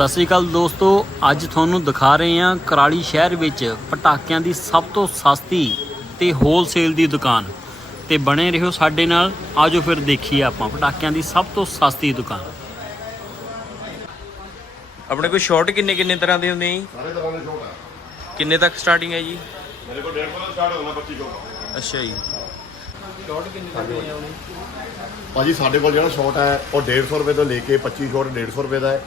ਸਤਿ ਸ੍ਰੀ ਅਕਾਲ ਦੋਸਤੋ ਅੱਜ ਤੁਹਾਨੂੰ ਦਿਖਾ ਰਹੇ ਹਾਂ ਕਰਾਲੀ ਸ਼ਹਿਰ ਵਿੱਚ ਪਟਾਕਿਆਂ ਦੀ ਸਭ ਤੋਂ ਸਸਤੀ ਤੇ ਹੋਲਸੇਲ ਦੀ ਦੁਕਾਨ। ਤੇ ਬਣੇ ਰਹੋ ਸਾਡੇ ਨਾਲ ਆਜੋ ਫਿਰ ਦੇਖੀਏ ਆਪਾਂ ਪਟਾਕਿਆਂ ਦੀ ਸਭ ਤੋਂ ਸਸਤੀ ਦੁਕਾਨ। ਆਪਣੇ ਕੋਲ ਸ਼ਾਰਟ ਕਿੰਨੇ ਕਿੰਨੇ ਤਰ੍ਹਾਂ ਦੇ ਹੁੰਦੇ ਆ ਜੀ? ਸਾਰੇ ਤਰ੍ਹਾਂ ਦੇ ਆ। ਕਿੰਨੇ ਤੱਕ ਸਟਾਰਟਿੰਗ ਹੈ ਜੀ? ਮੇਰੇ ਕੋਲ 150 ਤੋਂ ਸਟਾਰਟ ਹੋਣਾ 25 ਸ਼ੋਟ ਅੱਛਾ ਜੀ। ਸ਼ਾਰਟ ਕਿੰਨੇ ਤੱਕ ਦੇ ਆਉਣੇ ਭਾਜੀ ਸਾਡੇ ਕੋਲ ਜਿਹੜਾ ਸ਼ੋਟ ਹੈ ਉਹ 150 ਰੁਪਏ ਤੋਂ ਲੈ ਕੇ 25 ਸ਼ੋਟ 150 ਰੁਪਏ ਦਾ ਹੈ।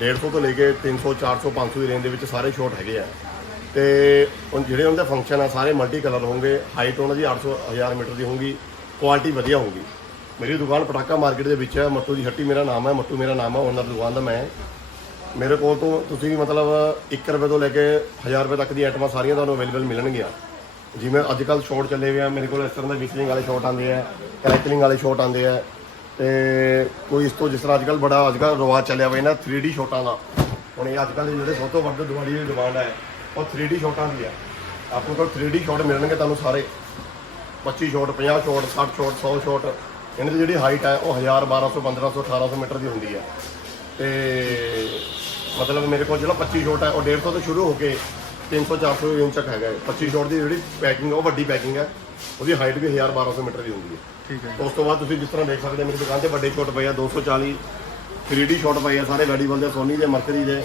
150 ਤੋਂ ਲੈ ਕੇ 300 400 500 ਦੀ ਰੇਂਜ ਦੇ ਵਿੱਚ ਸਾਰੇ ਸ਼ੋਟ ਹੈਗੇ ਆ। ਤੇ ਹੁਣ ਜਿਹੜੇ ਉਹਨਾਂ ਦੇ ਫੰਕਸ਼ਨ ਆ, ਸਾਰੇ ਮਲਟੀ ਕਲਰ ਹੋਣਗੇ। ਹਾਈਟ ਉਹਨਾਂ ਦੀ 800 1000 ਮੀਟਰ ਦੀ ਹੋਊਗੀ। ਕੁਆਲਿਟੀ ਵਧੀਆ ਹੋਊਗੀ। ਮੇਰੀ ਦੁਕਾਨ ਪਟਾਕਾ ਮਾਰਕੀਟ ਦੇ ਵਿੱਚ ਹੈ ਮੱਟੂ ਦੀ ਹੱਟੀ ਮੇਰਾ ਨਾਮ ਹੈ ਮੱਟੂ ਮੇਰਾ ਨਾਮ ਹੈ ਉਹਨਾਂ ਦੀ ਦੁਕਾਨ ਦਾ ਮੈਂ। ਮੇਰੇ ਕੋਲ ਤੋਂ ਤੁਸੀਂ ਮਤਲਬ 1 ਰੁਪਏ ਤੋਂ ਲੈ ਕੇ 1000 ਰੁਪਏ ਤੱਕ ਦੀ ਆਈਟਮਾਂ ਸਾਰੀਆਂ ਤੁਹਾਨੂੰ ਅਵੇਲੇਬਲ ਮਿਲਣਗੀਆਂ। ਜਿਵੇਂ ਅੱਜ ਕੱਲ ਸ਼ਾਰਟ ਚੱਲੇ ਹੋਏ ਆ, ਮੇਰੇ ਕੋਲ ਇਸ ਤਰ੍ਹਾਂ ਦੇ ਵਿਸਲਿੰਗ ਵਾਲੇ ਸ਼ਾਰਟ ਆਉਂਦੇ ਆ ਕ੍ਰੈਕਲਿੰਗ ਵਾਲੇ ਸ਼ਾਰਟ ਆਉਂਦੇ ਆ। ਤੇ ਕੋਈ ਇਸ ਤੋਂ ਜਿਸ ਤਰ੍ਹਾਂ ਅੱਜ ਕੱਲ ਬੜਾ ਅੱਜ ਕੱਲ ਰਿਵਾਜ ਚੱਲਿਆ ਹੋਇਆ ਨਾ 3D ਸ਼ਾਟਾਂ ਦਾ। ਹੁਣ ਇਹ ਅੱਜ ਦੇ ਜਿਹੜੇ ਸਭ ਤੋਂ ਵੱਧ ਦਿਵਾਲੀ ਦੀ ਡਿਮਾਂਡ ਹੈ, ਉਹ 3D ਸ਼ਾਟਾਂ ਦੀ ਹੈ। ਆਪਣੇ ਕੋਲ 3D ਸ਼ਾਟ ਮਿਲਣਗੇ ਤੁਹਾਨੂੰ ਸਾਰੇ। 25 ਸ਼ਾਟ 50 ਸ਼ਾਟ 60 ਸ਼ਾਟ 100 ਸ਼ਾਟ ਇਹਨਾਂ ਦੀ ਜਿਹੜੀ ਹਾਈਟ ਹੈ, ਉਹ 1000 1200 1500 1800 ਮੀਟਰ ਦੀ ਹੁੰਦੀ ਹੈ। ਤੇ ਮਤਲਬ ਮੇਰੇ ਕੋਲ ਜਿਹੜਾ 25 ਸ਼ਾਟ ਹੈ, ਉਹ 150 ਤੋਂ ਸ਼ੁਰੂ ਹੋ ਕੇ 300 400 ਇੰਚ ਤੱਕ ਹੈਗਾ ਹੈ। 25 ਸ਼ਾਟ ਦੀ ਜਿਹੜੀ ਪੈਕਿੰਗ ਉਹ ਵੱਡੀ ਪੈਕਿੰਗ ਹੈ। ਉਹਦੀ ਹਾਈਟ ਵੀ 1000 1200 ਮੀਟਰ ਦੀ ਹੁੰਦੀ ਹੈ। ਠੀਕ ਹੈ ਉਸ ਤੋਂ ਬਾਅਦ ਤੁਸੀਂ ਜਿਸ ਤਰ੍ਹਾਂ ਦੇਖ ਸਕਦੇ ਹੋ ਮੇਰੀ ਦੁਕਾਨ ਤੇ ਵੱਡੇ ਸ਼ਾਟ ਪਏ ਆ 240 3D ਸ਼ਾਟ ਪਏ ਆ ਸਾਰੇ ਵੈਡੀਬਲ ਦੇ ਸੋਨੀ ਦੇ ਮਰਕਰੀ ਦੇ।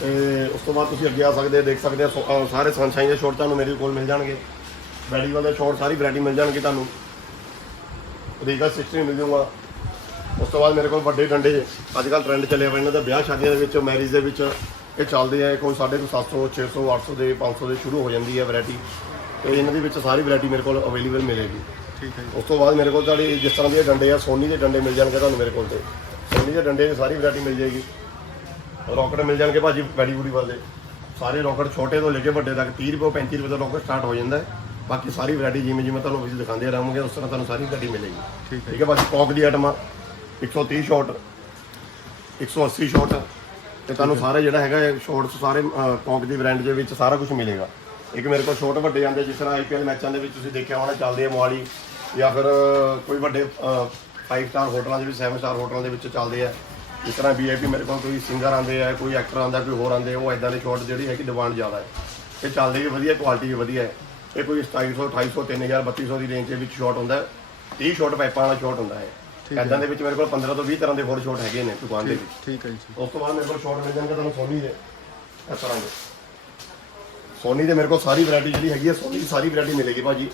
ਤੇ ਉਸ ਤੋਂ ਬਾਅਦ ਤੁਸੀਂ ਅੱਗੇ ਆ ਸਕਦੇ ਹੋ ਦੇਖ ਸਕਦੇ ਹੋ ਅਹ ਸਾਰੇ ਸਨਸ਼ਾਈਨ ਦੇ ਸ਼ਾਟ ਤੁਹਾਨੂੰ ਮੇਰੇ ਕੋਲ ਮਿਲ ਜਾਣਗੇ। ਵੈਡੀਬਲ ਦੇ ਸ਼ਾਟ ਸਾਰੀ ਵੈਰਾਈਟੀ ਮਿਲ ਜਾਣਗੇ ਤੁਹਾਨੂੰ। ਰੀਗਾ 60 ਮਿਲ ਜਾਊਗਾ ਉਸ ਤੋਂ ਬਾਅਦ ਮੇਰੇ ਕੋਲ ਵੱਡੇ ਡੰਡੇ ਅੱਜ ਕੱਲ ਟ੍ਰੈਂਡ ਚੱਲਿਆ ਹੋਇਆ ਇਹਨਾਂ ਦਾ ਵਿਆਹ ਸ਼ਾਦੀਆਂ ਦੇ ਵਿੱਚ ਮੈਰਿਜ ਦੇ ਵਿੱਚ ਇਹ ਚੱਲਦੇ ਆ ਕੋਈ ਸਾਡੇ ਕੋਲ 700 600 800 ਦੇ 500 ਦੇ ਸ਼ੁਰੂ ਹੋ ਜਾਂਦੀ ਹੈ ਵੈਰਾਈਟੀ ਤੇ ਇਹਨਾਂ ਦੇ ਵਿੱਚ ਸਾਰੀ ਵੈਰਾਈਟੀ ਮੇਰੇ ਕੋਲ ਅਵੇਲੇਬਲ ਮਿਲੇਗੀ। ਠੀਕ ਹੈ ਉਸ ਤੋਂ ਬਾਅਦ ਮੇਰੇ ਕੋਲ ਤੁਹਾਡੀ ਜਿਸ ਤਰ੍ਹਾਂ ਦੇ ਡੰਡੇ ਆ ਸੋਨੀ ਦੇ ਡੰਡੇ ਮਿਲ ਜਾਣਗੇ ਤੁਹਾਨੂੰ ਮੇਰੇ ਕੋਲ ਤੇ। ਸੋਨੀ ਦੇ ਡੰਡੇ ਦੀ ਸਾਰੀ ਵੈਰਾਈਟੀ ਮਿਲ ਜਾਏਗੀ। ਰੌਕਟ ਮਿਲ ਜਾਣਗੇ ਭਾਜੀ ਬੈਡੀ ਬੂਡੀ ਵਾਲੇ। ਸਾਰੇ ਰੌਕਟ ਛੋਟੇ ਤੋਂ ਲੈ ਕੇ ਵੱਡੇ ਤੱਕ 30 ਰੁਪਏ 35 ਰੁਪਏ ਤੋਂ ਰੌਕਟ ਸਟਾਰਟ ਹੋ ਜਾਂਦਾ ਹੈ। ਬਾਕੀ ਸਾਰੀ ਵੈਰਾਈਟੀ ਜਿਵੇਂ ਜਿਵੇਂ ਤੁਹਾਨੂੰ ਅਸੀਂ ਦਿਖਾਉਂਦੇ ਰਹਾਂਗੇ ਉਸ ਤਰ੍ਹਾਂ ਤੁਹਾਨੂੰ ਸਾਰੀ ਵੈਰਾਈਟੀ ਮਿਲੇਗੀ। ਠੀਕ ਹੈ ਭਾਜੀ ਕੌਕ ਦੀ ਆਈਟਮਾਂ 130 ਸ਼ਾਟ 180 ਸ਼ਾਟ ਤੇ ਤੁਹਾਨੂੰ ਸਾਰੇ ਜਿਹੜਾ ਹੈਗਾ ਸ਼ਾਰਟਸ ਸਾਰੇ ਕੌਕ ਦੀ ਬ੍ਰਾਂਡ ਦੇ ਵਿੱਚ ਸਾਰਾ ਕੁਝ ਮਿਲੇਗਾ। ਇੱਕ ਮੇਰੇ ਕੋਲ ਛੋਟ ਵੱਡੇ ਆਉਂਦੇ ਜਿਸ ਤਰ੍ਹਾਂ ਆਈਪੀਐਲ ਮੈਚਾਂ ਦੇ ਵਿੱਚ ਤੁਸੀਂ ਦੇਖਿਆ ਹੋਣਾ ਚੱਲਦੇ ਆ ਮੋਹਾਲੀ ਜਾਂ ਫਿਰ ਕੋਈ ਵੱਡੇ 5 ਸਟਾਰ ਹੋਟਲਾਂ ਦੇ ਵਿੱਚ 7 ਸਟਾਰ ਹੋਟਲਾਂ ਦੇ ਵਿੱਚ ਚੱਲਦੇ ਆ। ਜਿਸ ਤਰ੍ਹਾਂ ਵੀਆਈਪੀ ਮੇਰੇ ਕੋਲ ਕੋਈ ਸਿੰਗਰ ਆਉਂਦੇ ਆ ਕੋਈ ਐਕਟਰ ਆਉਂਦਾ ਕੋਈ ਹੋਰ ਆਉਂਦੇ ਆ, ਉਹ ਐਦਾਂ ਦੇ ਸ਼ਾਟ ਜਿਹੜੀ ਹੈਗੀ ਡਿਮਾਂਡ ਜ਼ਿਆਦਾ ਹੈ। ਇਹ ਚੱਲਦੇ ਵੀ ਵਧੀਆ ਕੁਆਲਿਟੀ ਵੀ ਵਧੀਆ ਹੈ। ਇਹ ਕੋਈ 2700 2800 3000 3200 ਦੀ ਰੇਂਜ ਦੇ ਵਿੱਚ ਸ਼ਾਟ ਹੁੰਦਾ ਹੈ। 30 ਸ਼ਾਟ ਪਾਈਪਾਂ ਵਾਲਾ ਸ਼ਾਟ ਹੁੰਦਾ ਹੈ। ਐਦਾਂ ਦੇ ਵਿੱਚ ਮੇਰੇ ਕੋਲ 15 ਤੋਂ 20 ਤਰ੍ਹਾਂ ਦੇ ਹੋਰ ਸ਼ਾਟ ਹੈਗੇ ਨੇ ਦੁਕਾਨ ਦੇ ਵਿੱਚ। ਠੀਕ ਹੈ ਜੀ ਉਸ ਤੋਂ ਬਾਅਦ ਮੇਰੇ ਕੋਲ ਸ਼ਾਟ ਮਿਲ ਜਾਣਗੇ ਤੁਹਾਨੂੰ ਸੋਨੀ ਦੇ। ਇਸ ਤਰ੍ਹਾਂ ਦੇ। ਸੋਨੀ ਦੇ ਮੇਰੇ ਕੋਲ ਸਾਰੀ ਵੈਰਾਈਟੀ ਜਿਹੜੀ ਹੈਗੀ ਹੈ ਸੋਨੀ ਦੀ ਸਾਰੀ ਵੈਰਾਈਟੀ ਮਿਲੇਗੀ ਭਾਜੀ।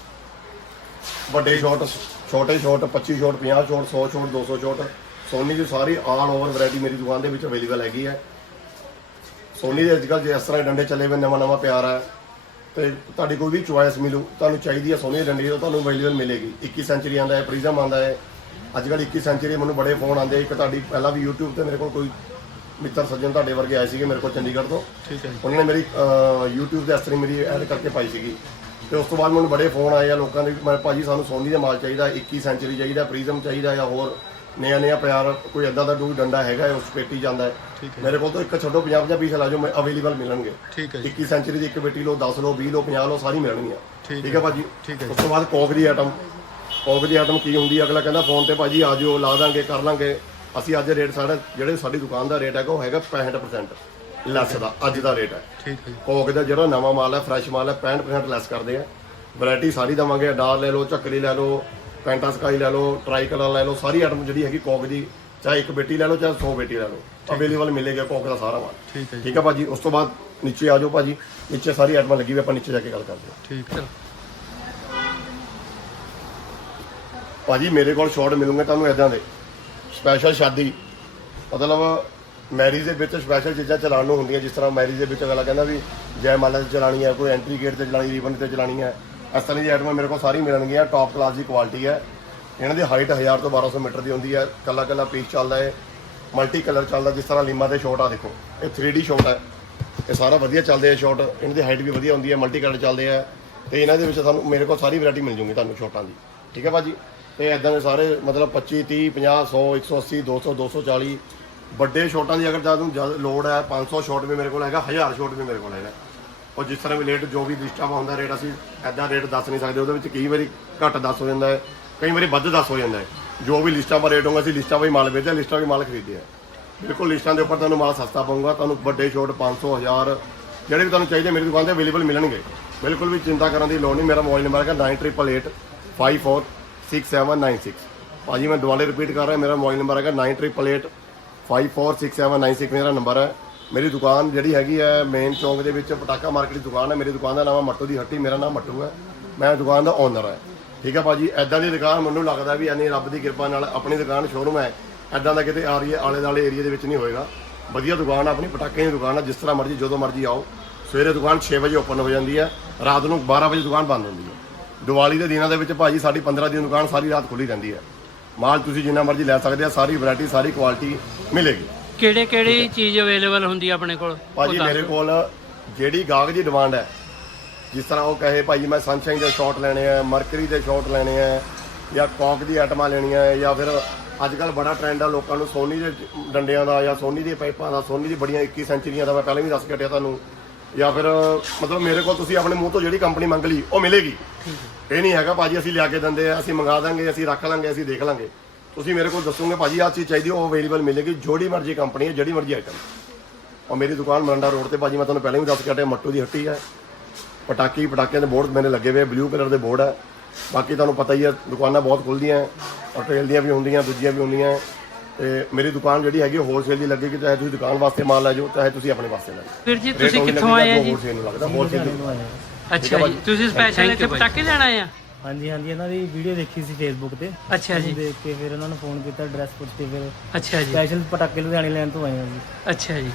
ਵੱਡੇ ਸ਼ਾਟ ਛੋਟੇ shot 25 shot 50 shot 100 shot 200 shot Sony ਦੀ ਸਾਰੀ ਆਲ ਓਵਰ ਵੈਰਾਈਟੀ ਮੇਰੀ ਦੁਕਾਨ ਦੇ ਵਿੱਚ ਅਵੇਲੇਬਲ ਹੈਗੀ ਹੈ ਸੋਨੀ ਦੇ ਅੱਜਕੱਲ ਜੇ ਇਸ ਤਰ੍ਹਾਂ ਦੇ ਡੰਡੇ ਚੱਲੇ ਹੋਏ, ਨਵਾਂ ਨਵਾਂ ਪਿਆਰ ਹੈ ਤੇ ਤੁਹਾਡੀ ਕੋਈ ਵੀ ਚੁਆਇਸ ਮਿਲੂ, ਤੁਹਾਨੂੰ ਚਾਹੀਦੀ ਹੈ ਸੋਨੀ ਦੇ ਡੰਡੇ, ਉਹ ਤੁਹਾਨੂੰ ਅਵੇਲੇਬਲ ਮਿਲੇਗੀ। 21 ਸੈਂਚਰੀ ਆਂਦਾ ਹੈ, ਪ੍ਰੀਜ਼ਮ ਆਂਦਾ ਹੈ। ਅੱਜ ਕੱਲ੍ਹ 21 ਸੈਂਚਰੀ ਮੈਨੂੰ ਬੜੇ ਫੋਨ ਆਉਂਦੇ ਇੱਕ ਤੁਹਾਡੀ ਪਹਿਲਾਂ ਵੀ YouTube ਤੇ ਮੇਰੇ ਕੋਲ ਕੋਈ ਮਿੱਤਰ ਸੱਜਣ ਤੁਹਾਡੇ ਵਰਗੇ ਆਏ ਸੀਗੇ ਮੇਰੇ ਕੋਲ ਚੰਡੀਗੜ੍ਹ ਤੋਂ। ਠੀਕ ਹੈ ਉਹਨਾਂ ਨੇ ਮੇਰੀ ਅਹ, YouTube ਤੇ ਇਸ ਤਰ੍ਹਾਂ ਮੇਰੀ ਐਡ ਕਰਕੇ ਪਾਈ ਸੀਗੀ। ਤੇ ਉਸ ਤੋਂ ਬਾਅਦ ਮੈਨੂੰ ਬੜੇ ਫੋਨ ਆਏ ਆ ਲੋਕਾਂ ਦੇ ਵੀ ਮੈਂ ਭਾਜੀ ਸਾਨੂੰ ਸੋਨੀ ਦਾ ਮਾਲ ਚਾਹੀਦਾ 21 ਸੈਂਚਰੀ ਚਾਹੀਦਾ ਪ੍ਰੀਜ਼ਮ ਚਾਹੀਦਾ ਜਾਂ ਹੋਰ ਨਿਆ ਨਿਆ ਪਿਆਰ ਕੋਈ ਐਦਾਂ ਦਾ ਕੋਈ ਡੰਡਾ ਹੈਗਾ ਹੈ, ਉਸ ਪੇਟੀ ਜਾਂਦਾ ਹੈ। ਠੀਕ। ਮੇਰੇ ਕੋਲ ਤਾਂ ਇੱਕ ਛੱਡੋ 50 50 ਪੀਸ ਲਾ ਜਾਓ ਮੈਂ ਅਵੇਲੇਬਲ ਮਿਲਣਗੇ। ਠੀਕ ਹੈ ਜੀ। 21 ਸੈਂਚਰੀ ਦੀ ਇੱਕ ਪੇਟੀ ਲਓ 10 ਲਓ 20 ਲਓ 50 ਲਓ ਸਾਰੀ ਮਿਲਣਗੀਆਂ। ਠੀਕ ਠੀਕ ਹੈ ਭਾਜੀ? ਠੀਕ ਹੈ ਉਸ ਤੋਂ ਬਾਅਦ ਕੋਕ ਦੀ ਆਈਟਮ ਕੋਕ ਦੀ ਆਈਟਮ ਕੀ ਹੁੰਦੀ ਹੈ ਅਗਲਾ ਕਹਿੰਦਾ ਫੋਨ ਤੇ ਭਾਜੀ ਆ ਜਿਓ ਲਾ ਦਾਂਗੇ ਕਰ ਲਾਂਗੇ। ਅਸੀਂ ਅੱਜ ਰੇਟ ਸਾਡਾ ਜਿਹੜੇ ਸਾਡੀ ਦੁਕਾਨ ਦਾ ਰੇਟ ਹੈਗਾ ਉਹ ਹੈਗਾ 65% ਲੈਸ ਦਾ ਅੱਜ ਦਾ ਰੇਟ ਹੈ। ਠੀਕ ਹੈ ਕੋਕ ਦਾ ਜਿਹੜਾ ਨਵਾਂ ਮਾਲ ਹੈ ਫਰੈਸ਼ ਮਾਲ ਹੈ 65% ਲੈਸ ਕਰਦੇ ਆ। ਵੈਰਾਈਟੀ ਸਾਰੀ ਦਵਾਂਗੇ ਡਾਰ ਲੈ ਲਓ ਝੱਕਰੀ ਲੈ ਲਓ ਪੈਂਟਾ ਸਕਾਈ ਲੈ ਲਓ ਟਰਾਈ ਕਲਰ ਲੈ ਲਓ ਸਾਰੀ ਆਈਟਮ ਜਿਹੜੀ ਹੈਗੀ ਕੋਕ ਦੀ ਚਾਹੇ ਇੱਕ ਬੇਟੀ ਲੈ ਲਓ ਚਾਹੇ 100 ਬੇਟੀ ਲੈ ਲਓ ਅਵੇਲੇਬਲ ਮਿਲੇਗਾ ਕੋਕ ਦਾ ਸਾਰਾ ਮਾਲ। ਠੀਕ ਹੈ ਠੀਕ ਹੈ ਭਾਜੀ ਉਸ ਤੋਂ ਬਾਅਦ ਨੀਚੇ ਆ ਜਾਓ ਭਾਜੀ ਨੀਚੇ ਸਾਰੀ ਆਈਟਮਾਂ ਲੱਗੀ ਹੋਈ ਆਪਾਂ ਨੀਚੇ ਜਾ ਕੇ ਗੱਲ ਕਰਦੇ ਹਾਂ। ਠੀਕ ਹੈ। ਭਾਜੀ ਮੇਰੇ ਕੋਲ ਸ਼ਾਰਟ ਮਿਲੂਗੇ ਤੁਹਾਨੂੰ ਇਦਾਂ ਦੇ। ਸਪੈਸ਼ਲ ਸ਼ਾਦੀ। ਮਤਲਬ ਮੈਰਿਜ ਦੇ ਵਿੱਚ ਸਪੈਸ਼ਲ ਚੀਜ਼ਾਂ ਚਲਾਉਣ ਨੂੰ ਹੁੰਦੀਆਂ, ਜਿਸ ਤਰ੍ਹਾਂ ਮੈਰਿਜ ਦੇ ਵਿੱਚ ਅਗਲਾ ਕਹਿੰਦਾ ਵੀ ਜੈ ਮਾਲਾ ਤੇ ਚਲਾਣੀ ਹੈ, ਕੋਈ ਐਂਟਰੀ ਗੇਟ ਤੇ ਚਲਾਣੀ ਰੀਬਨ ਤੇ ਚਲਾਣੀ ਹੈ। ਇਸ ਤਰ੍ਹਾਂ ਦੀ ਆਈਟਮਾਂ ਮੇਰੇ ਕੋਲ ਸਾਰੀ ਮਿਲਣਗੀਆਂ ਟੌਪ ਕਲਾਸ ਦੀ ਕੁਆਲਿਟੀ ਹੈ। ਇਹਨਾਂ ਦੀ ਹਾਈਟ 1000 ਤੋਂ 1200 ਮੀਟਰ ਦੀ ਹੁੰਦੀ ਹੈ। ਕੱਲਾ ਕੱਲਾ ਪੀਸ ਚੱਲਦਾ ਹੈ ਮਲਟੀ ਕਲਰ ਚੱਲਦਾ, ਜਿਸ ਤਰ੍ਹਾਂ ਲੀਮਾ ਦੇ ਸ਼ਾਟ ਆ ਦੇਖੋ। ਇਹ 3D ਸ਼ੋਟ ਹੈ। ਇਹ ਸਾਰਾ ਵਧੀਆ ਚੱਲਦੇ ਆ ਸ਼ਾਟ ਇਹਨਾਂ ਦੀ ਹਾਈਟ ਵੀ ਵਧੀਆ ਹੁੰਦੀ ਹੈ ਮਲਟੀ ਕਲਰ ਚੱਲਦੇ ਆ। ਤੇ ਇਹਨਾਂ ਦੇ ਵਿੱਚ ਸਾਨੂੰ, ਮੇਰੇ ਕੋਲ ਸਾਰੀ ਵੈਰਾਈਟੀ ਮਿਲ ਜੂਗੀ ਤੁਹਾਨੂੰ ਸ਼ਾਟਾਂ ਦੀ। ਠੀਕ ਹੈ ਭਾਜੀ? ਤੇ ਇਦਾਂ ਦੇ ਸਾਰੇ, ਮਤਲਬ 25 30 50 100 180 200 240 ਵੱਡੇ ਸ਼ੋਟਾਂ ਦੀ ਅਗਰ ਤੁਹਾਨੂੰ ਜ਼ਿਆਦਾ ਲੋਡ ਹੈ 500 ਸ਼ਾਟ ਵੀ ਮੇਰੇ ਕੋਲ ਹੈਗਾ 1000 ਸ਼ਾਟ ਵੀ ਮੇਰੇ ਕੋਲ ਹੈਗਾ। ਔਰ ਜਿਸ ਤਰ੍ਹਾਂ ਵੀ ਰੇਟ ਜੋ ਵੀ ਲਿਸਟਾਂ ਵਾ ਹੁੰਦਾ ਰੇਟ ਅਸੀਂ ਐਦਾਂ ਰੇਟ ਦੱਸ ਨਹੀਂ ਸਕਦੇ, ਉਹਦੇ ਵਿੱਚ ਕਈ ਵਾਰੀ ਘੱਟ ਦੱਸ ਹੋ ਜਾਂਦਾ ਹੈ, ਕਈ ਵਾਰੀ ਵੱਧ ਦੱਸ ਹੋ ਜਾਂਦਾ ਹੈ। ਜੋ ਵੀ ਲਿਸਟਾਂ 'ਪਰ ਰੇਟ ਹੋਊਗਾ, ਅਸੀਂ ਲਿਸਟਾਂ 'ਤੇ ਹੀ ਮਾਲ ਵੇਚਦੇ ਹਾਂ, ਲਿਸਟਾਂ ਵੀ ਮਾਲ ਖਰੀਦਦੇ ਹਾਂ। ਬਿਲਕੁਲ ਲਿਸਟਾਂ ਦੇ ਉੱਪਰ ਤੁਹਾਨੂੰ ਮਾਲ ਸਸਤਾ ਪਊਗਾ, ਤੁਹਾਨੂੰ ਵੱਡੇ ਛੋਟ 500 1000 ਜਿਹੜੇ ਵੀ ਤੁਹਾਨੂੰ ਚਾਹੀਦੇ, ਮੇਰੀ ਦੁਕਾਨ ਤੇ ਅਵੇਲੇਬਲ ਮਿਲਣਗੇ। ਬਿਲਕੁਲ ਵੀ ਚਿੰਤਾ ਕਰਨ ਦੀ ਲੋੜ ਨਹੀਂ, ਮੇਰਾ ਮੋਬਾਈਲ ਨੰਬਰ ਹੈਗਾ 9888 546796 ਭਾਜੀ ਮੈਂ ਦੁਬਾਰਾ ਰਿਪੀਟ ਕਰ ਰਿਹਾ ਮੇਰਾ ਮੋਬਾਈਲ ਨੰਬਰ ਹੈਗਾ 9888 546796 ਮੇਰਾ ਨੰਬਰ ਹੈ ਮੇਰੀ ਦੁਕਾਨ ਜਿਹੜੀ ਹੈਗੀ ਹੈ ਮੇਨ ਚੌਂਕ ਦੇ ਵਿੱਚ ਪਟਾਕਾ ਮਾਰਕੀਟ ਦੀ ਦੁਕਾਨ ਹੈ ਮੇਰੀ ਦੁਕਾਨ ਦਾ ਨਾਮ ਹੈ ਮੱਟੂ ਦੀ ਹੱਟੀ ਮੇਰਾ ਨਾਮ ਮੱਟੂ ਹੈ ਮੈਂ ਦੁਕਾਨ ਦਾ ਓਨਰ ਹੈ ਠੀਕ ਹੈ ਭਾਜੀ ਐਦਾਂ ਦੀ ਦੁਕਾਨ ਮੈਨੂੰ ਲੱਗਦਾ ਵੀ ਐਨੀ ਰੱਬ ਦੀ ਕਿਰਪਾ ਨਾਲ ਆਪਣੀ ਦੁਕਾਨ ਸ਼ੋਰੂਮ ਹੈ ਐਦਾਂ ਦਾ ਕਿਤੇ ਆ ਰਹੀ ਹੈ ਆਲੇ ਦਾਲੇ ਏਰੀਆ ਦੇ ਵਿੱਚ ਨਹੀਂ ਹੋਏਗਾ ਵਧੀਆ ਦੁਕਾਨ ਆ ਆਪਣੀ ਪਟਾਕੇ ਦੀ ਦੁਕਾਨ ਹੈ ਜਿਸ ਤਰ੍ਹਾਂ ਮਰਜ਼ੀ ਜਦੋਂ ਮਰਜ਼ੀ ਆਓ ਸਵੇਰੇ ਦੁਕਾਨ 6 ਵਜੇ ਓਪਨ ਹੋ ਜਾਂਦੀ ਹੈ ਰਾਤ ਨੂੰ 12 ਵਜੇ ਦੁਕਾਨ ਬੰਦ ਹੁੰਦੀ ਹੈ ਦੀਵਾਲੀ ਦੇ ਦਿਨਾਂ ਦੇ ਵਿੱਚ ਭਾਜੀ ਸਾਡੀ 15 ਦਿਨ ਦੁਕਾਨ ਸਾਰੀ ਰਾਤ ਖੁੱਲੀ ਰਹਿੰਦੀ ਹੈ। ਮਾਲ ਤੁਸੀਂ ਜਿੰਨਾ ਮਰਜ਼ੀ ਲੈ ਸਕਦੇ ਆ ਸਾਰੀ ਵੈਰਾਈਟੀ ਸਾਰੀ ਕੁਆਲਿਟੀ ਮਿਲੇਗੀ। ਕਿਹੜੇ ਕਿਹੜੀ ਚੀਜ਼ ਅਵੇਲੇਬਲ ਹੁੰਦੀ ਆ ਆਪਣੇ ਕੋਲ? ਭਾਜੀ ਮੇਰੇ ਕੋਲ ਜਿਹੜੀ ਗਾਹਕ ਦੀ ਡਿਮਾਂਡ ਹੈ ਜਿਸ ਤਰ੍ਹਾਂ ਉਹ ਕਹੇ ਭਾਜੀ ਮੈਂ ਸਨਸ਼ਾਈਨ ਦੇ ਸ਼ਾਟ ਲੈਣੇ ਆ ਮਰਕਰੀ ਦੇ ਸ਼ਾਟ ਲੈਣੇ ਆ ਜਾਂ ਕੌਕ ਦੀ ਆਈਟਮਾਂ ਲੈਣੀਆਂ ਹੈ ਜਾਂ ਫਿਰ ਅੱਜ ਕੱਲ ਬੜਾ ਟ੍ਰੈਂਡ ਆ ਲੋਕਾਂ ਨੂੰ ਸੋਨੀ ਦੇ ਡੰਡਿਆਂ ਦਾ ਜਾਂ ਸੋਨੀ ਦੀਆਂ ਪਾਈਪਾਂ ਦਾ ਸੋਨੀ ਦੀ ਬੜੀਆਂ 21 ਸੈਂਚਰੀਆਂ ਦਾ ਮੈਂ ਪਹਿਲਾਂ ਵੀ ਦੱਸ ਕੇ ਹਟਿਆ ਤੁਹਾਨੂੰ। ਜਾਂ ਫਿਰ ਮਤਲਬ ਮੇਰੇ ਕੋਲ ਤੁਸੀਂ ਆਪਣੇ ਮੂੰਹ ਤੋਂ ਜਿਹੜੀ ਕੰਪਨੀ ਮੰਗ ਲਈ ਉਹ ਮਿਲੇਗੀ। ਇਹ ਨਹੀਂ ਹੈਗਾ ਭਾਜੀ ਅਸੀਂ ਲਿਆ ਕੇ ਦਿੰਦੇ ਆ ਅਸੀਂ ਮੰਗਾ ਦਾਂਗੇ ਅਸੀਂ ਰੱਖ ਲਾਂਗੇ ਅਸੀਂ ਦੇਖ ਲਾਂਗੇ। ਤੁਸੀਂ ਮੇਰੇ ਕੋਲ ਦੱਸੋਗੇ ਭਾਜੀ ਆਹ ਚੀਜ਼ ਚਾਹੀਦੀ ਉਹ ਅਵੇਲੇਬਲ ਮਿਲੇਗੀ ਜਿਹੜੀ ਮਰਜ਼ੀ ਕੰਪਨੀ ਹੈ ਜਿਹੜੀ ਮਰਜ਼ੀ ਆਈਟਮ ਔਰ ਮੇਰੀ ਦੁਕਾਨ ਮਰੰਡਾ ਰੋਡ ਤੇ ਭਾਜੀ ਮੈਂ ਤੁਹਾਨੂੰ ਪਹਿਲਾਂ ਵੀ ਦੱਸ ਕੇ ਹਟਿਆ ਮੱਟੂ ਦੀ ਹੱਟੀ ਹੈ। ਪਟਾਕੀ ਪਟਾਕਿਆਂ ਦੇ ਬੋਰਡ ਮੇਰੇ ਲੱਗੇ ਹੋਏ ਬਲੂ ਕਲਰ ਦੇ ਬੋਰਡ ਹੈ ਬਾਕੀ ਤੁਹਾਨੂੰ ਪਤਾ ਹੀ ਹੈ ਦੁਕਾਨਾਂ ਬਹੁਤ ਖੁੱਲਦੀਆਂ ਔਰ ਟ੍ਰੇਲ ਦੀਆਂ ਵੀ ਹੁੰਦੀਆਂ ਦੂਜੀਆਂ ਵੀ ਹੁੰਦੀਆਂ। ਤੇ ਮੇਰੀ ਦੁਕਾਨ ਜਿਹੜੀ ਹੈਗੀ ਹੋਲਸੇਲ ਦੀ ਲੱਗੇਗੀ ਚਾਹੇ ਤੁਸੀਂ ਦੁਕਾਨ ਵਾਸਤੇ ਮਾਲ ਲੈ ਜਾਓ ਚਾਹੇ ਤੁਸੀਂ ਆਪਣੇ ਵਾਸਤੇ ਲੈ ਜਾਓ। ਵੀਰ ਜੀ ਤੁਸੀਂ ਕਿੱਥੋਂ ਆਏ ਆ ਜੀ? ਹੋਲਸੇਲ ਨੂੰ ਲੱਗਦਾ ਹੋਲਸੇਲ ਅੱਛਾ ਜੀ ਤੁਸੀਂ ਸਪੈਸ਼ਲ ਇੱਥੇ ਪਟਾਕੇ ਲੈਣ ਆਏ ਆ? ਹਾਂਜੀ ਹਾਂਜੀ ਇਹਨਾਂ ਦੀ ਵੀਡੀਓ ਦੇਖੀ ਸੀ ਫੇਸਬੁੱਕ ਤੇ। ਅੱਛਾ ਜੀ। ਦੇਖ ਕੇ ਫਿਰ ਉਹਨਾਂ ਨੂੰ ਫੋਨ ਕੀਤਾ ਐਡਰੈਸ ਪੁੱਛ ਕੇ ਫਿਰ ਅੱਛਾ ਜੀ। ਸਪੈਸ਼ਲ ਪਟਾਕੇ ਲੁਧਿਆਣੇ ਲੈਣ ਤੋਂ ਆਏ ਹਾਂ ਜੀ। ਅੱਛਾ ਜੀ।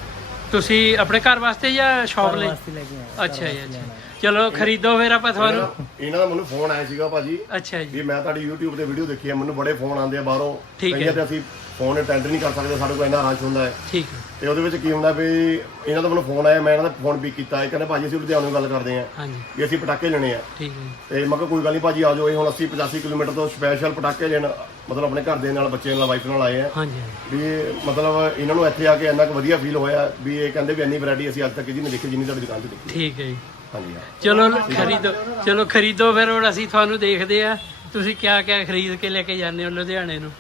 ਤੁਸੀਂ ਆਪਣੇ ਘਰ ਵਾਸਤੇ ਜਾਂ ਸ਼ਾਪ ਲਈ? ਵਾਸਤੇ ਲੈ ਕੇ ਆਏ ਅੱਛਾ ਜੀ ਅੱਛਾ। ਚਲੋ ਖਰੀਦੋ ਫਿਰ ਆਪਾਂ ਤੁਹਾਨੂੰ। ਇਹਨਾਂ ਦਾ ਮੈਨੂੰ ਫੋਨ ਆਇਆ ਸੀਗਾ ਭਾਜੀ ਅੱਛਾ ਜੀ। ਵੀ ਮੈਂ ਤੁਹਾਡੀ YouTube ਤੇ ਵੀਡੀਓ ਦੇਖੀ ਹੈ ਮੈਨੂੰ ਬੜੇ ਫੋਨ ਆਉਂਦੇ ਆ ਬਾਹਰੋਂ। ਠੀਕ ਹੈ। ਕਈਆਂ ਤੇ ਅਸੀਂ ਫੋਨ ਅਟੈਂਡ ਨਹੀਂ ਕਰ ਸਕਦੇ ਸਾਡੇ ਕੋਲ ਇੰਨਾ ਰਸ਼ ਹੁੰਦਾ ਹੈ। ਠੀਕ ਹੈ। ਤੇ ਉਹਦੇ ਵਿੱਚ ਕੀ ਹੁੰਦਾ ਵੀ ਇਹਨਾਂ ਦਾ ਮੈਨੂੰ ਫੋਨ ਆਇਆ ਮੈਂ ਇਹਨਾਂ ਦਾ ਫੋਨ ਪਿਕ ਕੀਤਾ ਇਹ ਕਹਿੰਦੇ ਭਾਜੀ ਅਸੀਂ ਲੁਧਿਆਣੇ ਗੱਲ ਕਰਦੇ ਆਂ ਹਾਂਜੀ। ਵੀ ਅਸੀਂ ਪਟਾਕੇ ਲੈਣੇ ਆ। ਠੀਕ ਹੈ ਜੀ। ਤੇ ਮੈਂ ਕਿਹਾ ਕੋਈ ਗੱਲ ਨਹੀਂ ਭਾਜੀ ਆ ਜਾਓ ਇਹ ਹੁਣ 80 85 ਕਿਲੋਮੀਟਰ ਤੋਂ ਸਪੈਸ਼ਲ ਪਟਾਕੇ ਲੈਣ ਮਤਲਬ ਆਪਣੇ ਘਰ ਦੇ ਨਾਲ ਬੱਚੇ ਨਾਲ ਵਾਈਫ ਨਾਲ ਆਏ ਆ। ਹਾਂਜੀ ਹਾਂਜੀ। ਵੀ ਮਤਲਬ ਇਹਨਾਂ ਨੂੰ ਇੱਥੇ ਆ ਕੇ ਇੰਨਾ ਕੁ ਵਧੀਆ ਫੀਲ ਹੋਇਆ ਵੀ ਇਹ ਕਹਿੰਦੇ ਵੀ ਇੰਨੀ ਵੈਰਾਈਟੀ ਅਸੀਂ ਅੱਜ ਤੱਕ ਜੀ ਨਹੀਂ ਦੇਖੀ ਜਿੰਨੀ ਤੁਹਾਡੀ ਦੁਕਾਨ 'ਤੇ ਦੇਖੀ। ਠੀਕ ਹੈ ਜੀ। ਹਾਂਜੀ ਹਾਂ ਚਲੋ ਖਰੀਦੋ ਚਲੋ ਖਰੀਦੋ ਫਿਰ ਹੁਣ ਅਸੀਂ ਤੁਹਾਨੂੰ ਦੇਖਦੇ ਆ। ਤੁਸੀਂ ਕਿਆ ਕਿਆ ਖਰੀਦ ਕੇ ਲੈ ਕੇ ਜਾਂਦੇ ਹੋ ਲੁਧਿਆਣੇ ਨੂੰ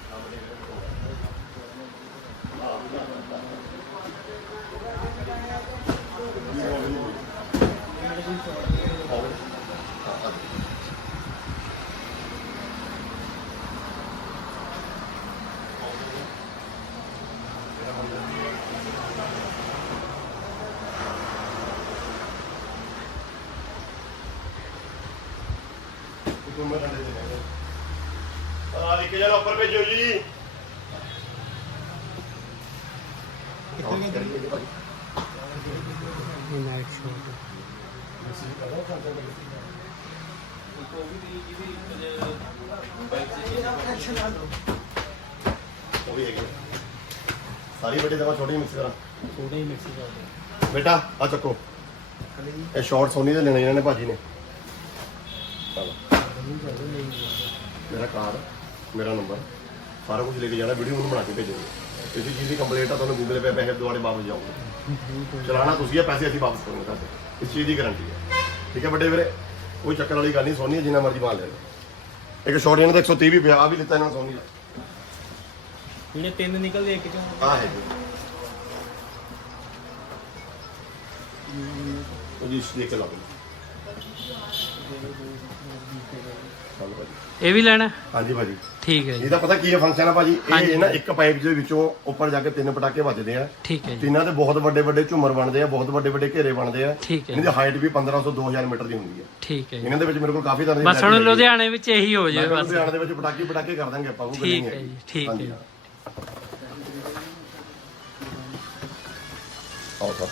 ਆ ਲਿਖ ਜਾਣਾ ਉੱਪਰ ਭੇਜੋ ਜੀ। ਨਾਈਟ ਸ਼ੋਟ ਉਹ ਵੀ ਹੈਗੇ। ਸਾਰੀ ਵੱਡੀ ਦਵਾ ਛੋਟੀ ਮਿਕਸ ਕਰਾਂ। ਛੋਟੇ ਹੀ ਮਿਕਸ ਕਰਦੇ ਬੇਟਾ ਆ ਚੱਕੋ। ਇਹ ਸ਼ਾਰਟ ਸੋਨੀ ਦੇ ਲੈਣੇ ਇਹਨਾਂ ਨੇ ਭਾਜੀ ਨੇ। ਚਲੋ। ਮੇਰਾ ਕਾਰ ਮੇਰਾ ਨੰਬਰ ਸਾਰਾ ਕੁਝ ਲੈ ਕੇ ਜਾਣਾ ਵੀਡੀਓ ਨੂੰ ਬਣਾ ਕੇ ਭੇਜੋਗੇ ਕਿਸੇ ਚੀਜ਼ ਦੀ ਕੰਪਲੇਂਟ ਆ ਤੁਹਾਨੂੰ ਗੂਗਲ ਪੇ ਪੈਸੇ ਦੁਆਰੇ ਵਾਪਸ ਜਾਓਗੇ। ਚਲਾਣਾ ਤੁਸੀਂ ਆ ਪੈਸੇ ਅਸੀਂ ਵਾਪਸ ਕਰਾਂਗੇ ਤੁਹਾਡੇ ਇਸ ਚੀਜ਼ ਦੀ ਗਾਰੰਟੀ ਹੈ ਠੀਕ ਹੈ ਵੱਡੇ ਵੀਰੇ ਕੋਈ ਚੱਕਰ ਵਾਲੀ ਗੱਲ ਨਹੀਂ ਸੋਨੀ ਹੈ ਜਿੰਨਾ ਮਰਜ਼ੀ ਮਾਲ ਲੈ ਲਓ ਇੱਕ ਸ਼ਾਰਟ ਇਹਨਾਂ ਦਾ 130 ਵੀ ਪਿਆ ਆ ਵੀ ਲਿੱਤਾ ਇਹਨਾਂ ਸੋਨੀ ਦਾ ਜਿਹੜੇ ਤਿੰਨ ਨਿਕਲਦੇ ਇੱਕ ਚੋਂ। ਆ ਹੈ ਜੀ। ਉਹ ਜੀ ਇਸ ਦੇਖ ਲਾ ਭਾਜੀ। ਇਹ ਵੀ ਲੈਣਾ? ਹਾਂਜੀ ਭਾਜੀ। ਠੀਕ ਹੈ ਜੀ। ਇਹਦਾ ਪਤਾ ਕੀ ਹੈ ਫੰਕਸ਼ਨ ਆ ਭਾਜੀ। ਹਾਂਜੀ। ਇਹ ਨਾ ਇੱਕ ਪਾਈਪ ਦੇ ਵਿੱਚੋਂ ਉੱਪਰ ਜਾ ਕੇ ਤਿੰਨ ਪਟਾਕੇ ਵੱਜਦੇ ਆ। ਠੀਕ ਹੈ ਜੀ। ਤਿੰਨਾਂ ਦੇ ਬਹੁਤ ਵੱਡੇ ਵੱਡੇ ਝੁੰਮਰ ਬਣਦੇ ਆ ਬਹੁਤ ਵੱਡੇ ਵੱਡੇ ਘੇਰੇ ਬਣਦੇ ਆ। ਠੀਕ ਹੈ। ਇਹਨਾਂ ਦੀ ਹਾਈਟ ਵੀ 1500 2000 ਮੀਟਰ ਦੀ ਹੁੰਦੀ ਹੈ। ਠੀਕ ਹੈ ਜੀ। ਇਹਨਾਂ ਦੇ ਵਿੱਚ ਮੇਰੇ ਕੋਲ ਕਾਫੀ ਤਰ੍ਹਾਂ ਦੀ ਬਸ ਹੁਣ। ਲੁਧਿਆਣੇ ਵਿੱਚ ਇਹੀ ਹੋ ਕਿਹਾ ਬਸ। ਲੁਧਿਆਣੇ ਦੇ ਵਿੱਚ ਪਟਾਕੇ ਪਟਾਕੇ ਕਰ ਦਾਂਗੇ ਆਪਾਂ ਕੋਈ ਗੱਲ ਠੀਕ ਨਹੀਂ ਹੈ ਹੈਗੀ। ਜੀ ਠੀਕ ਹੈ ਹਾਂਜੀ, ਜੀ। ਹਾਂ। ਆਓ ਸਰ।